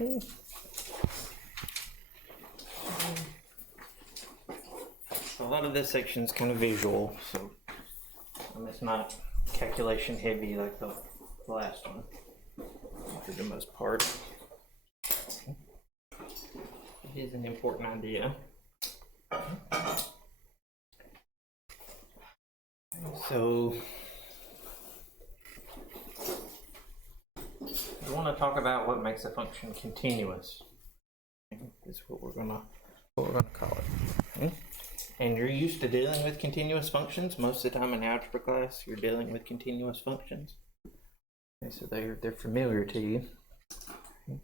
Okay. A lot of this section is kind of visual, so it's not calculation heavy like the last one, for the most part. It is an important idea. So we want to talk about what makes a function continuous. That's what we're gonna call it. Okay. And you're used to dealing with continuous functions. Most of the time in algebra class, you're dealing with continuous functions. Okay, so they're familiar to you. Okay.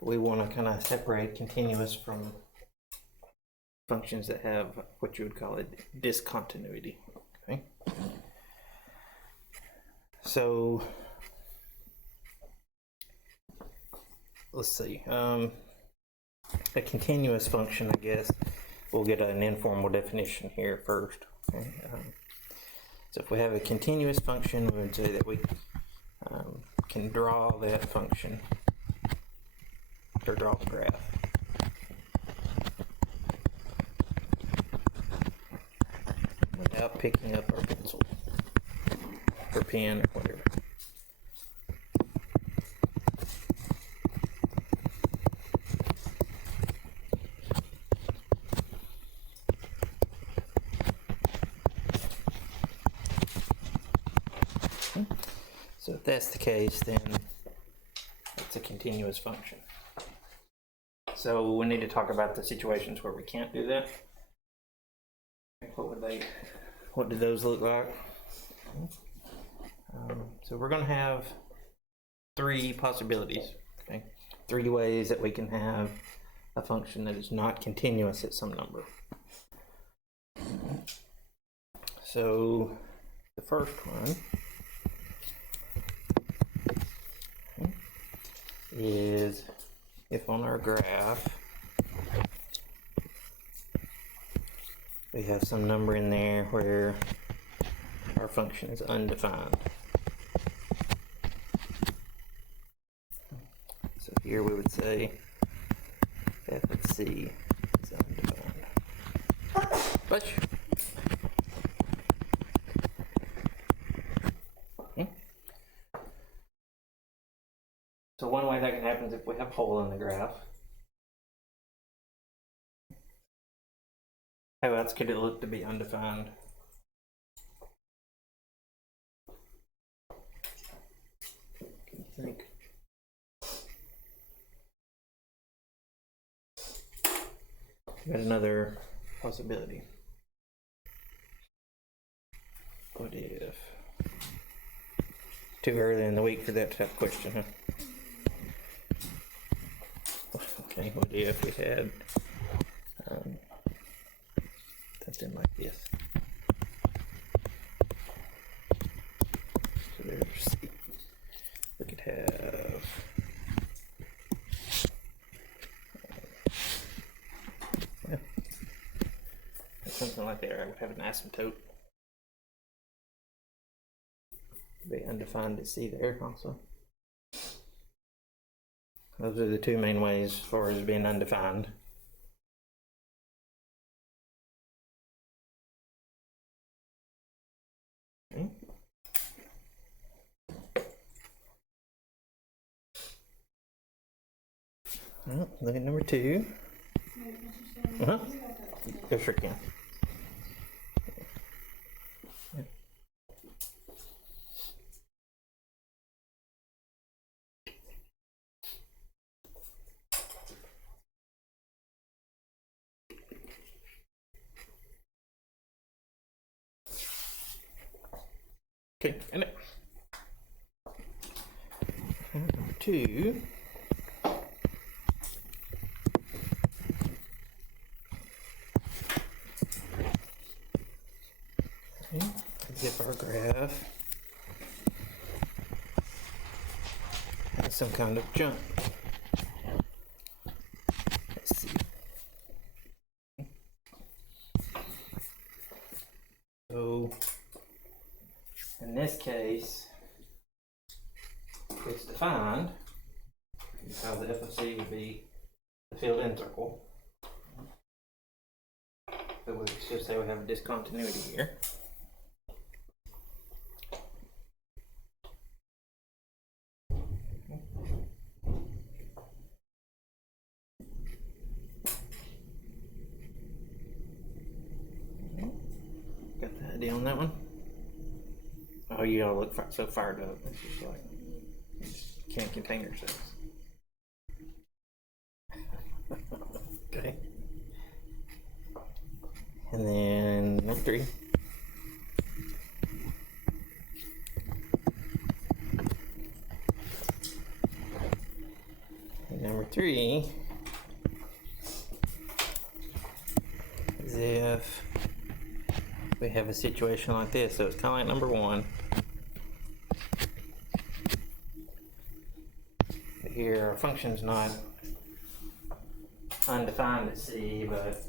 But we want to kind of separate continuous from functions that have what you would call a discontinuity. Okay. So let's see. A continuous function, I guess. We'll get an informal definition here first. Okay. So if we have a continuous function, we would say that we can draw that function, or draw the graph. Without picking up our pencil, or pen, or whatever. So if that's the case, then it's a continuous function. So we need to talk about the situations where we can't do that. What do those look like? So we're going to have three possibilities. Okay? Three ways that we can have a function that is not continuous at some number. So the first one is if on our graph we have some number in there where our function is undefined. So here we would say f of c is undefined. But so one way that can happen is if we have a hole in the graph. How else could it look to be undefined? What do you think? Got another possibility. What if? Too early in the week for that type of question, huh? Okay, what if we had something like this? So there's C. We could have something like that. I would have an asymptote. Be undefined at C there also. Those are the two main ways as far as being undefined. Okay. Well, look at number two. Yes, sure can. Okay, and number two. Okay, if our graph has some kind of jump. Let's see. So in this case, it's defined because the f of c would be the filled in circle. So we should say we have a discontinuity here. Got the idea on that one? Oh, you all look so fired up. It's just like, you just can't contain yourselves. Okay. And then number 3. And number 3 is if we have a situation like this. So it's kind of like number 1. But here our function's not undefined at C, but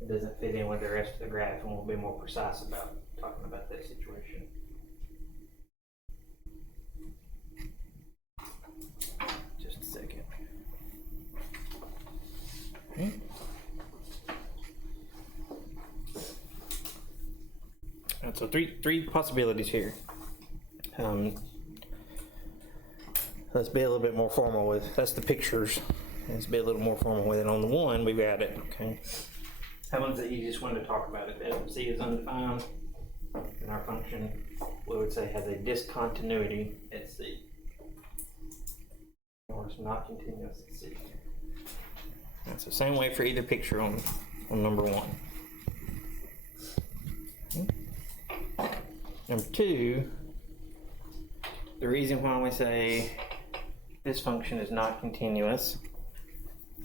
it doesn't fit in with the rest of the graph, and we'll be more precise about talking about that situation. Just a second. Okay. And so three possibilities here. Let's be a little bit more formal with, that's the pictures. Let's be a little more formal with it. On the 1, we've got it, okay? That one's the easiest one to talk about. If f of c is undefined, then our function, we would say, has a discontinuity at c. Or it's not continuous at c. That's the same way for either picture on number 1. Okay. Number 2, the reason why we say this function is not continuous,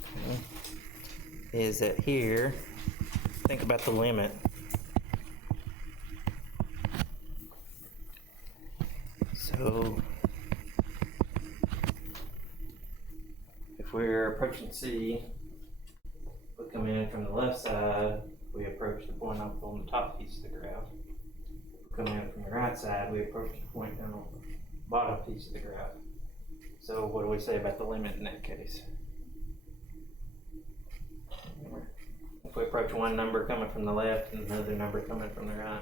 okay, is that here, think about the limit. So if we're approaching C, we come in from the left side, we approach the point up on the top piece of the graph. We come in from the right side, we approach the point down on the bottom piece of the graph. So what do we say about the limit in that case? If we approach one number coming from the left and another number coming from the right,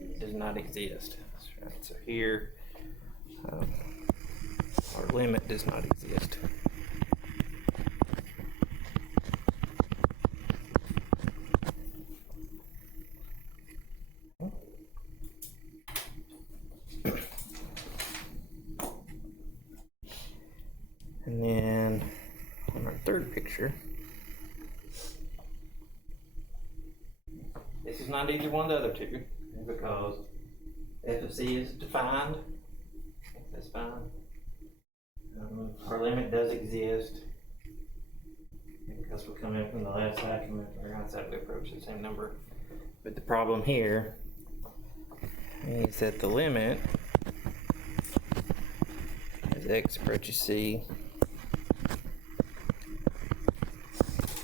it does not exist. That's right. So here, our limit does not exist. And then on our third picture, this is not either one of the other two, because f of c is defined. That's fine. Our limit does exist. Because we come in from the left side, come in from the right side, we approach the same number. But the problem here is that the limit, as x approaches c,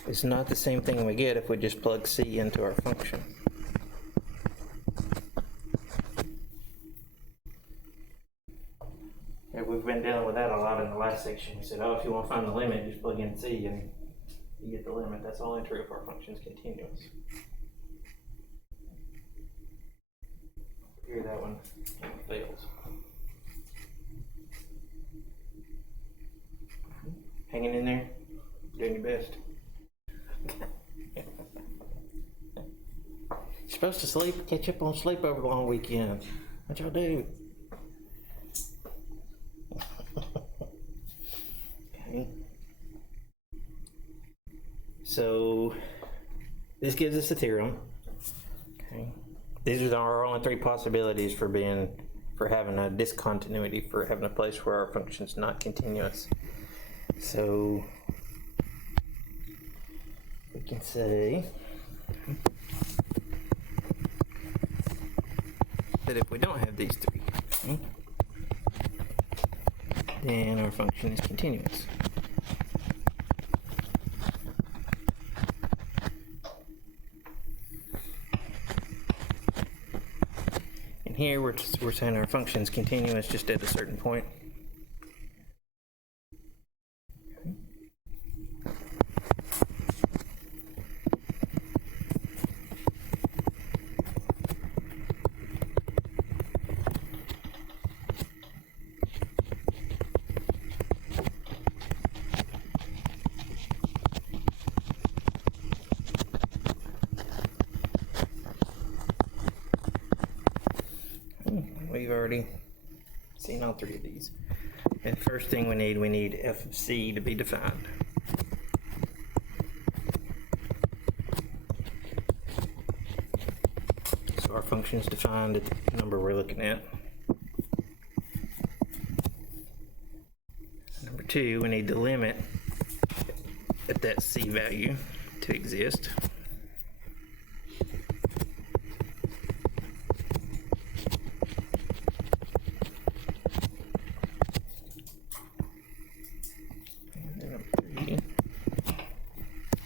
is not the same thing we get if we just plug c into our function. And we've been dealing with that a lot in the last section. We said, oh, if you want to find the limit, just plug in c and you get the limit. That's only true if our function is continuous. Here, that one fails. Hanging in there, doing your best. You're supposed to sleep, catch up on sleep over the long weekend. What y'all do? Okay. So this gives us a theorem. Okay. These are our only 3 possibilities for having a discontinuity, for having a place where our function's not continuous. So we can say that if we don't have these 3, okay, then our function is continuous. And here we're saying our function is continuous just at a certain point. we've already seen all three of these. And first thing we need f of c to be defined. So our function is defined at the number we're looking at. Number two, we need the limit at that c value to exist.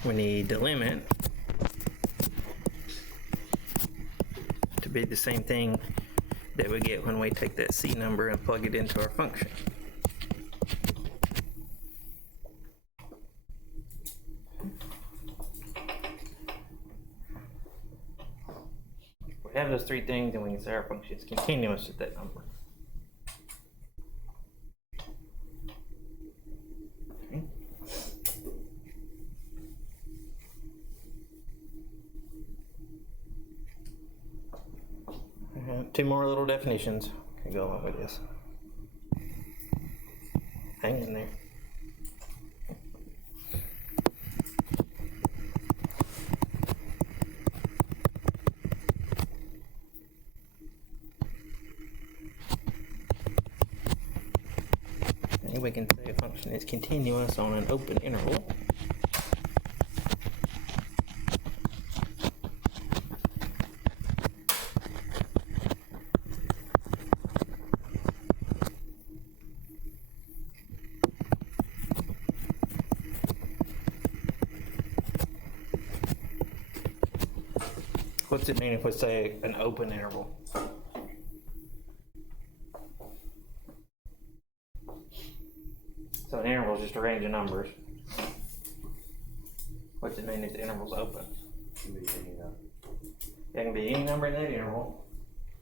We need the limit to be the same thing that we get when we take that c number and plug it into our function. If we have those three things, then we can say our function is continuous at that number. Two more little definitions can go along with this. Hang in there. And we can say a function is continuous on an open interval. What's it mean if we say an open interval? So an interval is just a range of numbers. What's it mean if the interval's open? It can be any number in that interval.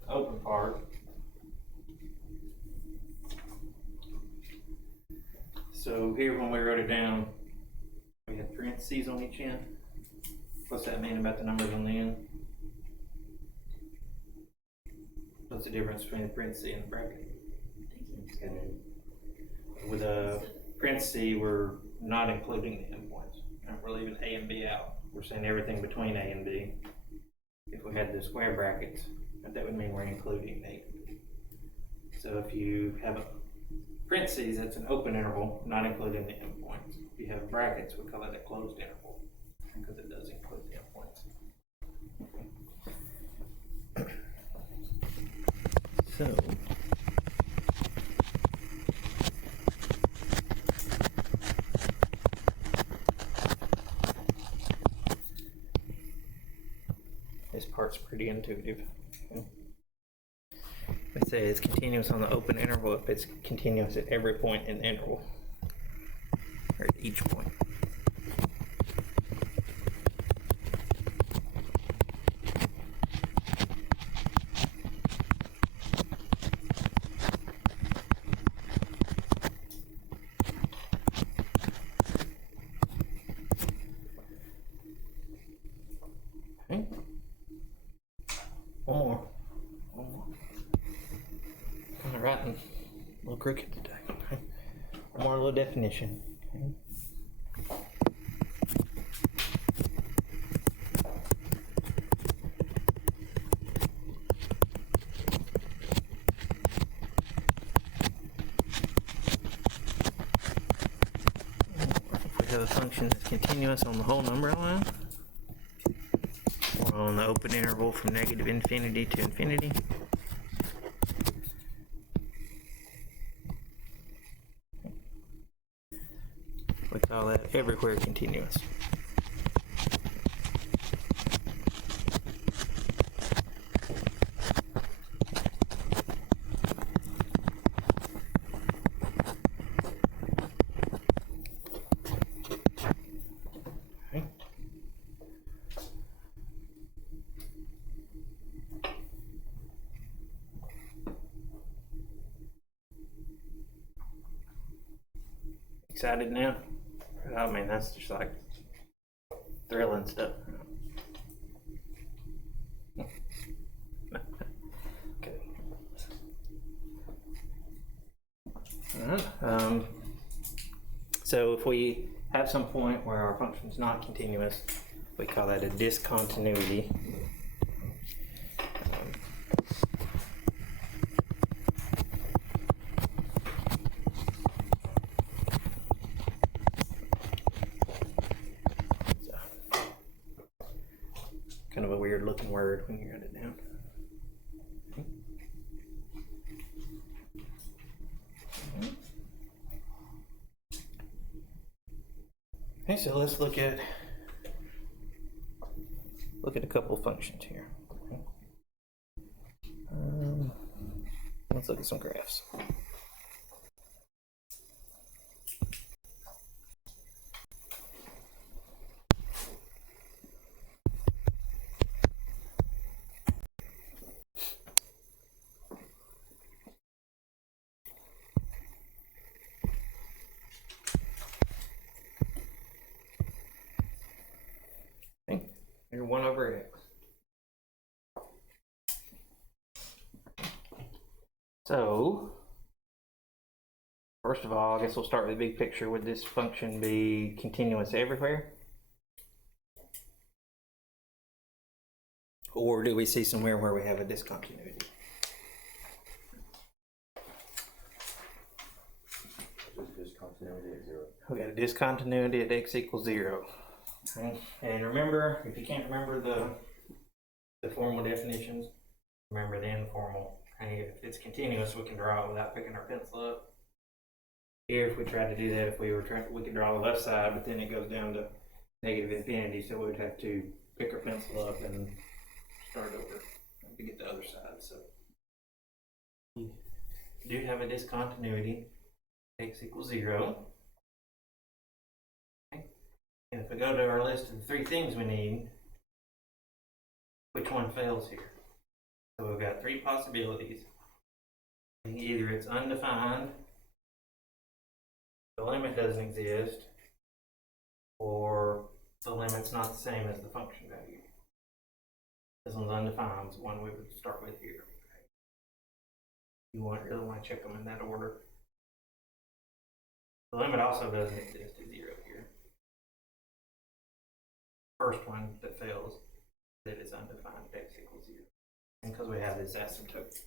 The open part. So here when we wrote it down, we had parentheses on each end. What's that mean about the numbers on the end? What's the difference between the parenthesis and the bracket? With a parenthesis, we're not including the endpoints. We're leaving A and B out. We're saying everything between A and B. If we had the square brackets, that would mean we're including A and B. So if you have a parentheses, that's an open interval, not including the endpoints. If you have brackets, we call it a closed interval because it does include the endpoints. So this part's pretty intuitive. Let's say it's continuous on the open interval if it's continuous at every point in the interval, or at each point. Okay. One more. Kind of writing a little crooked today. Okay. One more little definition. Okay. If we have a function that's continuous on the whole number line, or on the open interval from negative infinity to infinity, we call that everywhere continuous. Okay. Excited now? I mean, that's just like thrilling stuff. Okay. So if we have some point where our function is not continuous, we call that a discontinuity. Kind of a weird looking word when you write it down. Okay, so let's look at a couple functions here. Let's look at some graphs. Okay, you're 1 over x. So, first of all, I guess we'll start with the big picture. Would this function be continuous everywhere? Or do we see somewhere where we have a discontinuity? Discontinuity at 0. We got a discontinuity at x equals 0. Okay. And remember, if you can't remember the formal definitions, remember the informal. Okay. If it's continuous, we can draw it without picking our pencil up. Here, if we tried to do that, we could draw the left side, but then it goes down to negative infinity, so we would have to pick our pencil up and start over to get the other side. So we do have a discontinuity, x equals 0. Okay. And if we go to our list of the 3 things we need, which one fails here? So we've got 3 possibilities. Either it's undefined, the limit doesn't exist, or the limit's not the same as the function value. This one's undefined, so one we would start with here. Okay. You really want to check them in that order. The limit also doesn't exist at 0 here. First one that fails is that it's undefined at x equals 0. And because we have this asymptote.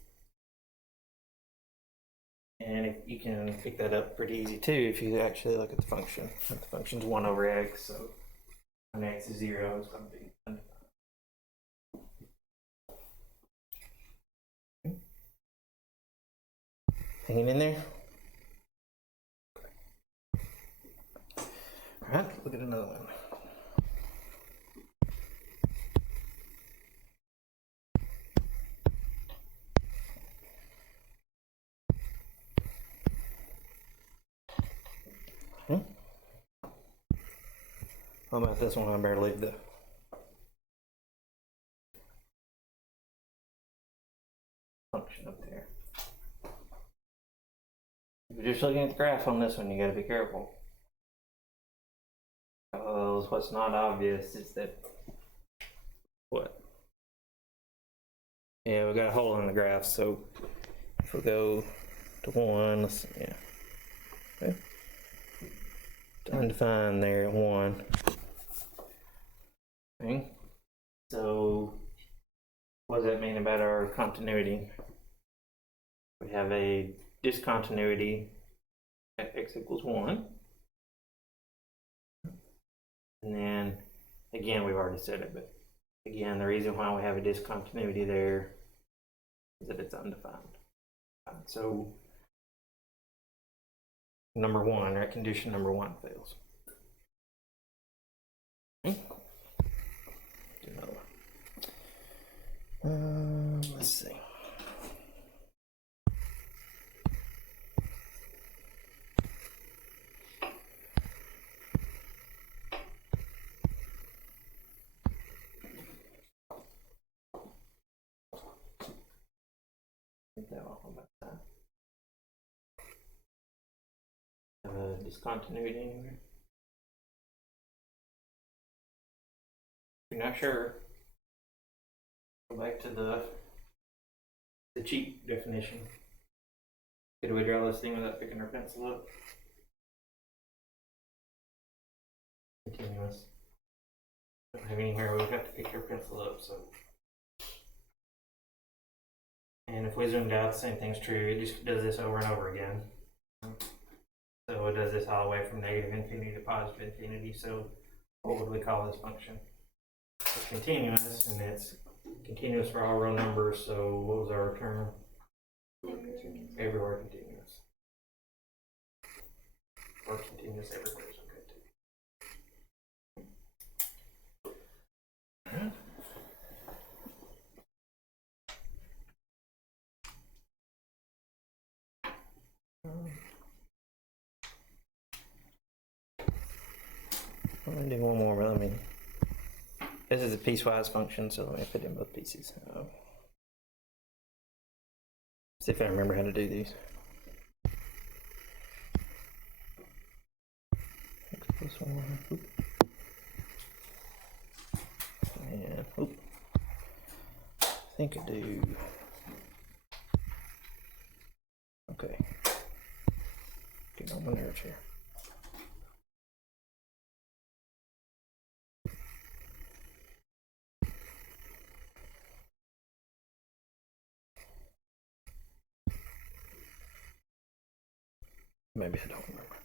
And you can pick that up pretty easy too if you actually look at the function. The function's 1 over x, so when x is 0, it's going to be undefined. Hanging in there? All right, look at another one. How about this one? I better leave the function up there. If you're just looking at the graph on this one, you got to be careful. Because what's not obvious is that what? Yeah, we got a hole in the graph, so if we go to 1, let's see, yeah. Okay. Undefined there at 1. Okay. So what does that mean about our continuity? We have a discontinuity at x equals 1. And then again, we've already said it, but again, the reason why we have a discontinuity there is that it's undefined. So number 1, right, condition number 1 fails. Okay. Do another one. Let's see. That off about that. Have a discontinuity anywhere? If you're not sure, go back to the cheap definition. Did we draw this thing without picking our pencil up? Continuous. Don't have any here, we would have to pick your pencil up, so. And if we zoomed out, the same thing's true. It just does this over and over again. So it does this all the way from negative infinity to positive infinity. So what would we call this function? It's continuous, and it's continuous for all real numbers. So what was our term? Everywhere continuous. Or continuous everywhere is okay too. Alright. Let me do one more, but let me. This is a piecewise function, so let me put in both pieces. See if I remember how to do these. X plus 1, oop. And oop. I think I do. Okay. Getting on my nerves here. Maybe I don't remember.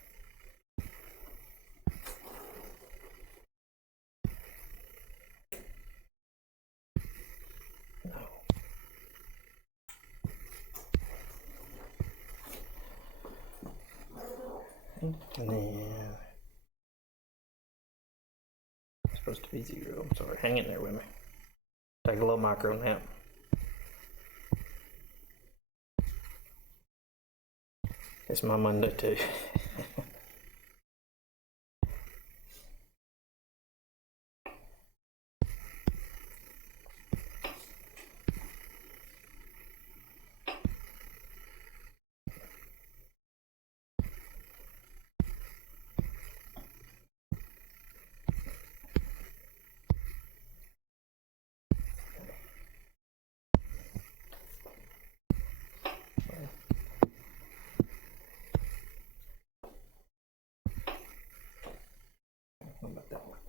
No. And then it's supposed to be 0. I'm sorry, hang in there with me. Take a little micro nap. It's my Monday too. What about that one?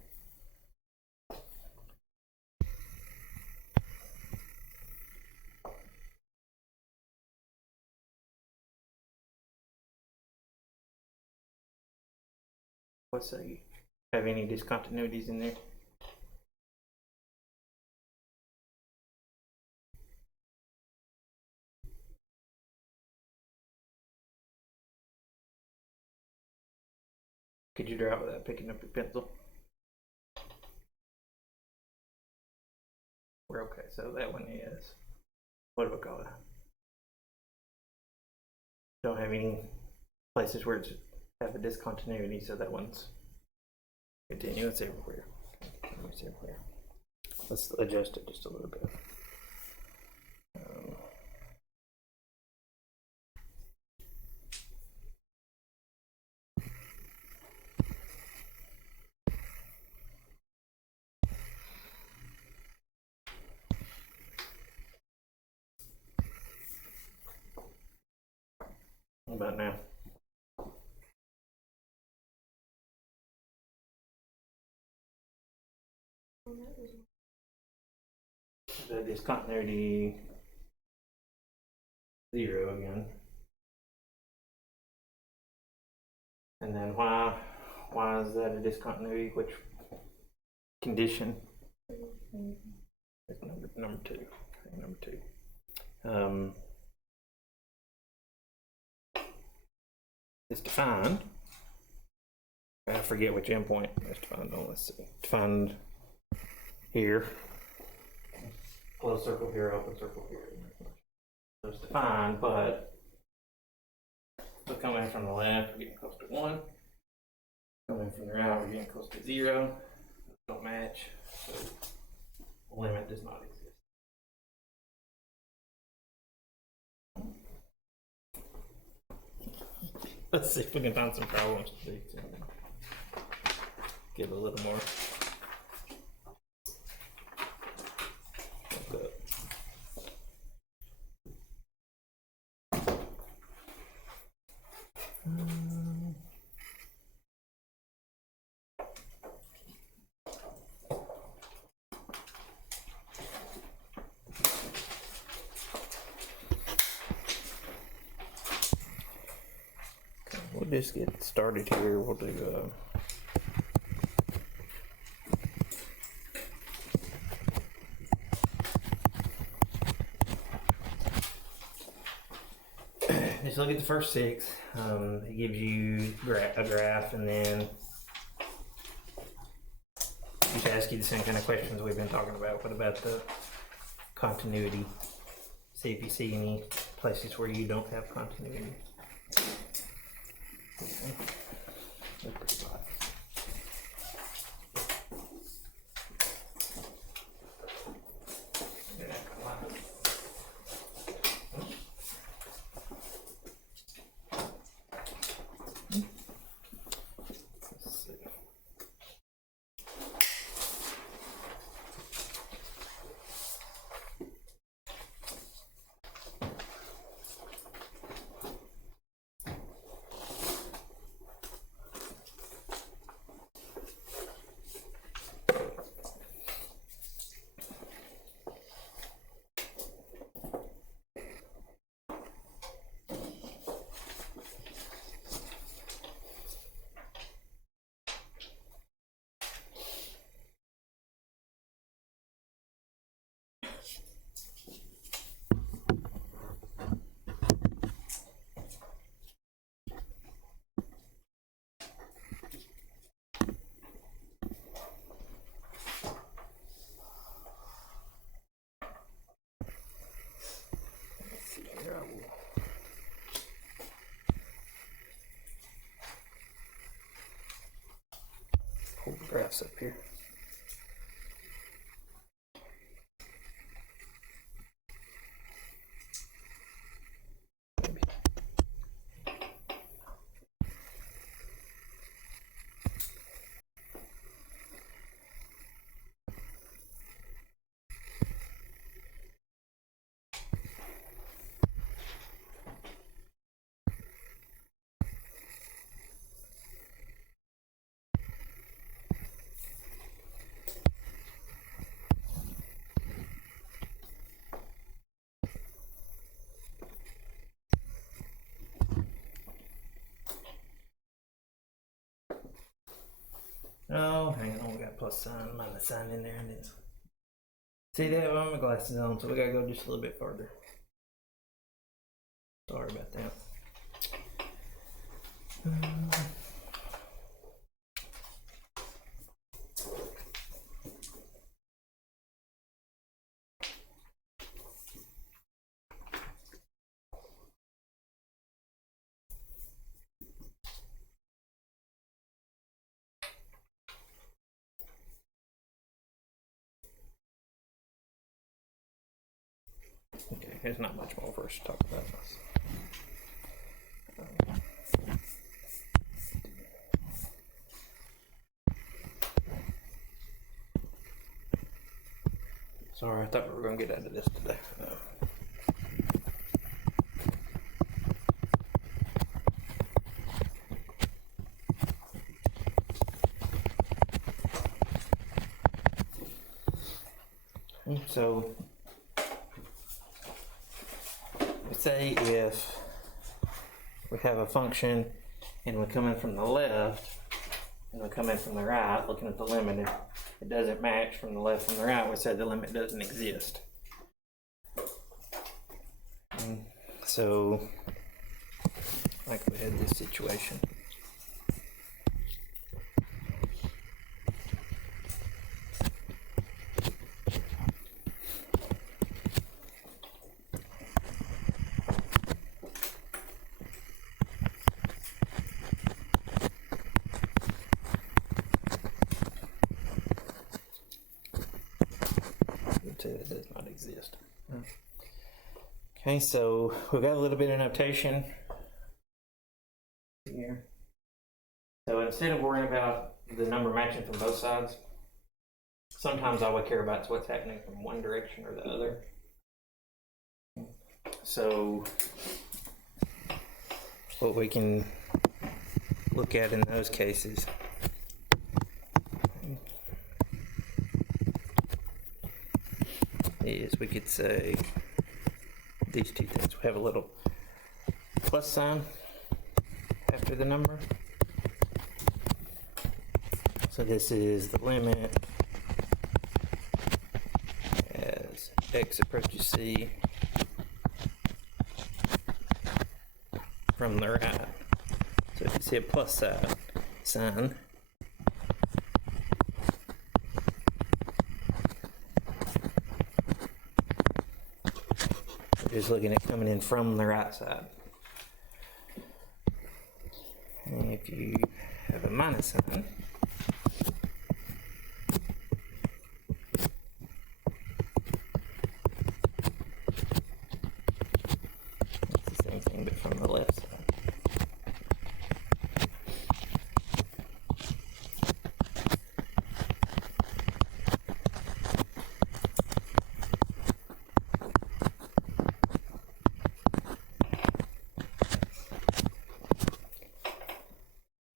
What's the, have any discontinuities in there? Could you draw it without picking up your pencil? We're okay, so that one is, what do we call it? Don't have any places where it's have a discontinuity, so that one's continuous everywhere. Continuous everywhere. Let's adjust it just a little bit. What about now? The discontinuity 0 again. And then why is that a discontinuity? Which condition? It's number 2. Number 2. It's defined. I forget which endpoint it's defined on. Let's see. Defined here. Closed circle here, open circle here. So it's defined, but look, coming from the left, we're getting close to 1. Coming from the right, we're getting close to 0. Don't match, so the limit does not exist. Let's see if we can find some problems to do. Give a little more. We'll just get started here. We'll do just look at the first six. It gives you a graph, and then just ask you the same kind of questions we've been talking about. What about the continuity? See if you see any places where you don't have continuity. They're pretty hot. Hold the graphs up here. Maybe. Oh, hang on, we got plus sign, minus sign in there, and it's. See that? Well, my glasses on, so we gotta go just a little bit further. Sorry about that. Okay, there's not much more for us to talk about. Sorry, I thought we were going to get out of this today. So, let's say if we have a function and we come in from the left and we come in from the right, looking at the limit, if it doesn't match from the left and the right, we say the limit doesn't exist. And so, like we had this situation. It does not exist. Okay, so we've got a little bit of notation here. So instead of worrying about the number matching from both sides, sometimes all we care about is what's happening from one direction or the other. So what we can look at in those cases is we could say these two things. We have a little plus sign after the number. So this is the limit as x approaches c from the right. So if you see a plus sign, we're just looking at coming in from the right side. And if you have a minus sign, it's the same thing but from the left side.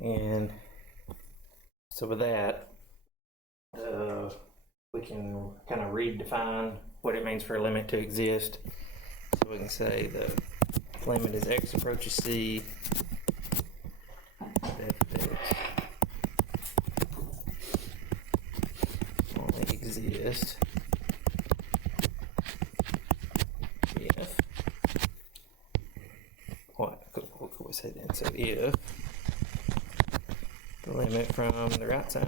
And so with that, we can kind of redefine what it means for a limit to exist. So we can say the limit as x approaches c, f of x only exists if, what could we say then? So if the limit from the right side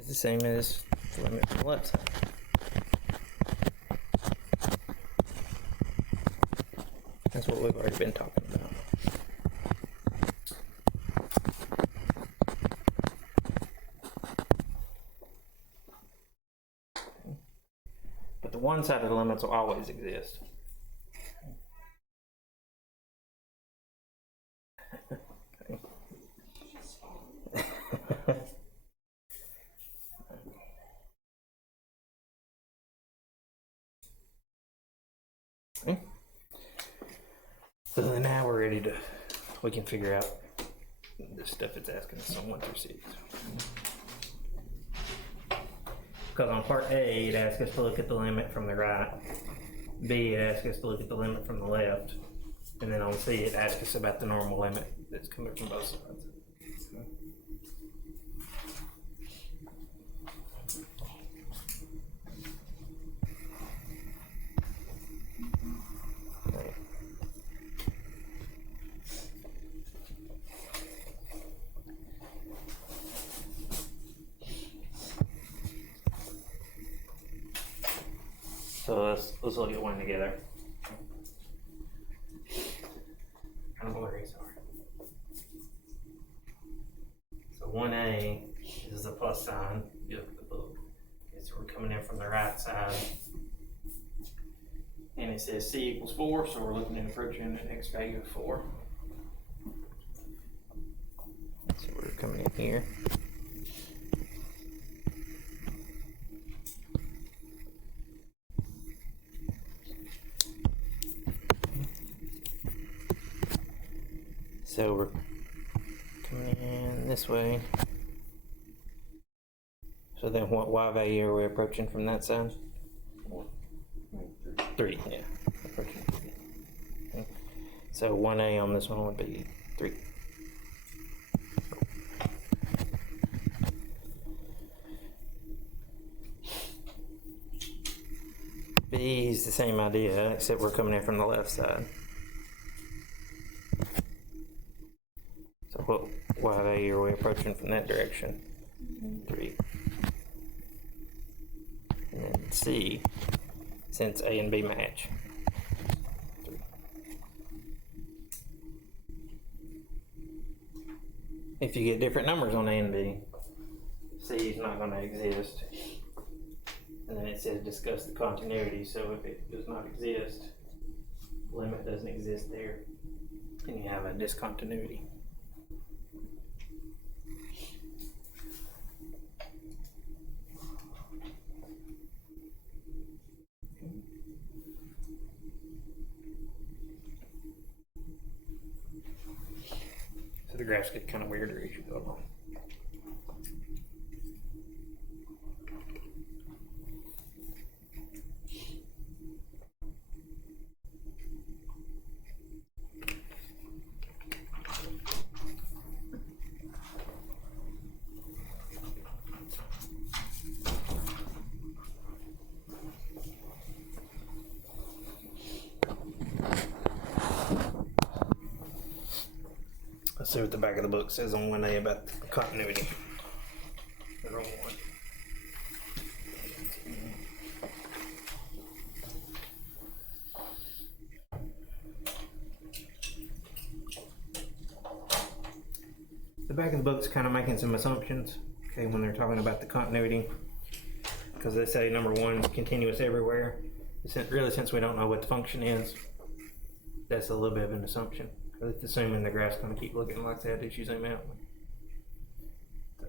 is the same as the limit from the left side. That's what we've already been talking about. But the one side of the limits will always exist. Okay. So now we're ready to, we can figure out the stuff it's asking us on 1 through 6. Because on part A, it asks us to look at the limit from the right. B, it asks us to look at the limit from the left. And then on C, it asks us about the normal limit that's coming from both sides. So let's look at one together. Kind of blurry, sorry. So 1A is the plus sign. You look at the book. Okay, so we're coming in from the right side. And it says c equals 4, so we're looking at approaching an x value of 4. So we're coming in here. So we're coming in this way. So then what y value are we approaching from that side? 3, yeah. Approaching 3. Okay. So 1A on this one would be 3. B is the same idea, except we're coming in from the left side. So what y value are we approaching from that direction? 3. And then C, since A and B match. 3. If you get different numbers on A and B, C is not going to exist. And then it says discuss the continuity, so if it does not exist, the limit doesn't exist there, and you have a discontinuity. the graphs get kind of weirder as you go along. Let's see what the back of the book says on 1A about continuity. The wrong one. The back of the book's kind of making some assumptions, okay, when they're talking about the continuity, because they say number one is continuous everywhere. Really, since we don't know what the function is, that's a little bit of an assumption. It's assuming the graph's going to keep looking like that as you zoom out. So,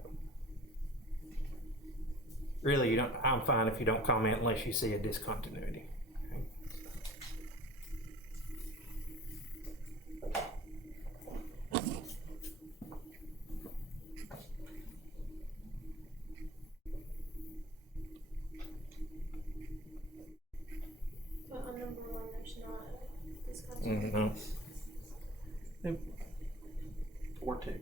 really, you don't. I'm fine if you don't comment unless you see a discontinuity. Okay? But on number one, there's not this continuity. No. Nope. Or two.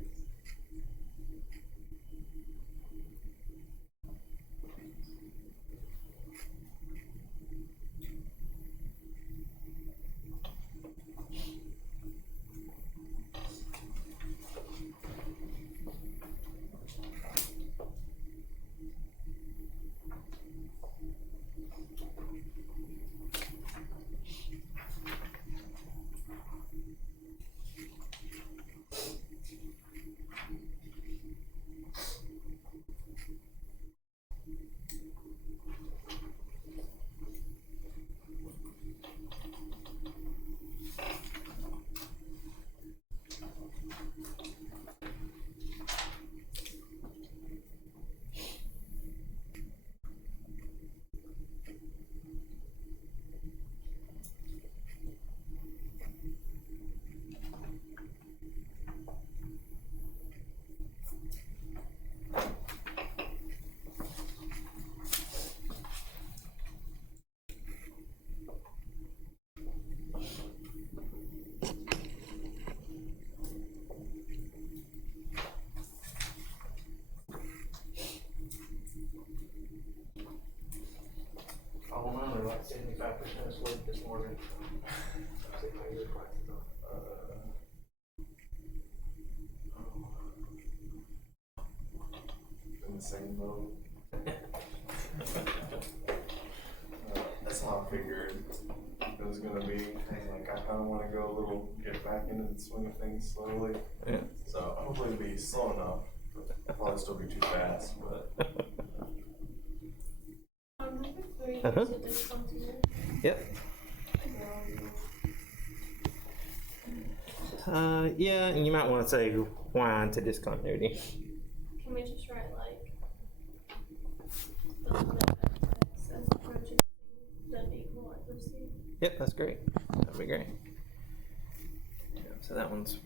All mine are like 75% asleep this morning. See if I get classes In the same mode. That's how I figured it was gonna be. Like, I kind of want to go a little, get back into the swing of things slowly. Yeah. So hopefully it'll be slow enough. It'll probably still be too fast, but. Number three Uh-huh. is a discontinuity. Yep. Yeah, and you might want to say why into discontinuity. Can we just write like the limit of x as approaching doesn't equal like this thing? Yep, that's great. That'd be great. Yeah, so that one's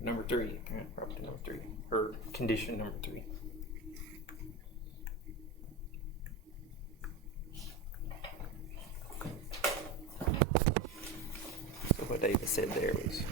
number 3. Right, property number 3, or condition number 3. So what David said there was.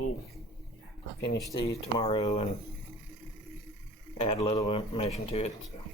we'll finish these tomorrow and add a little information to it. So.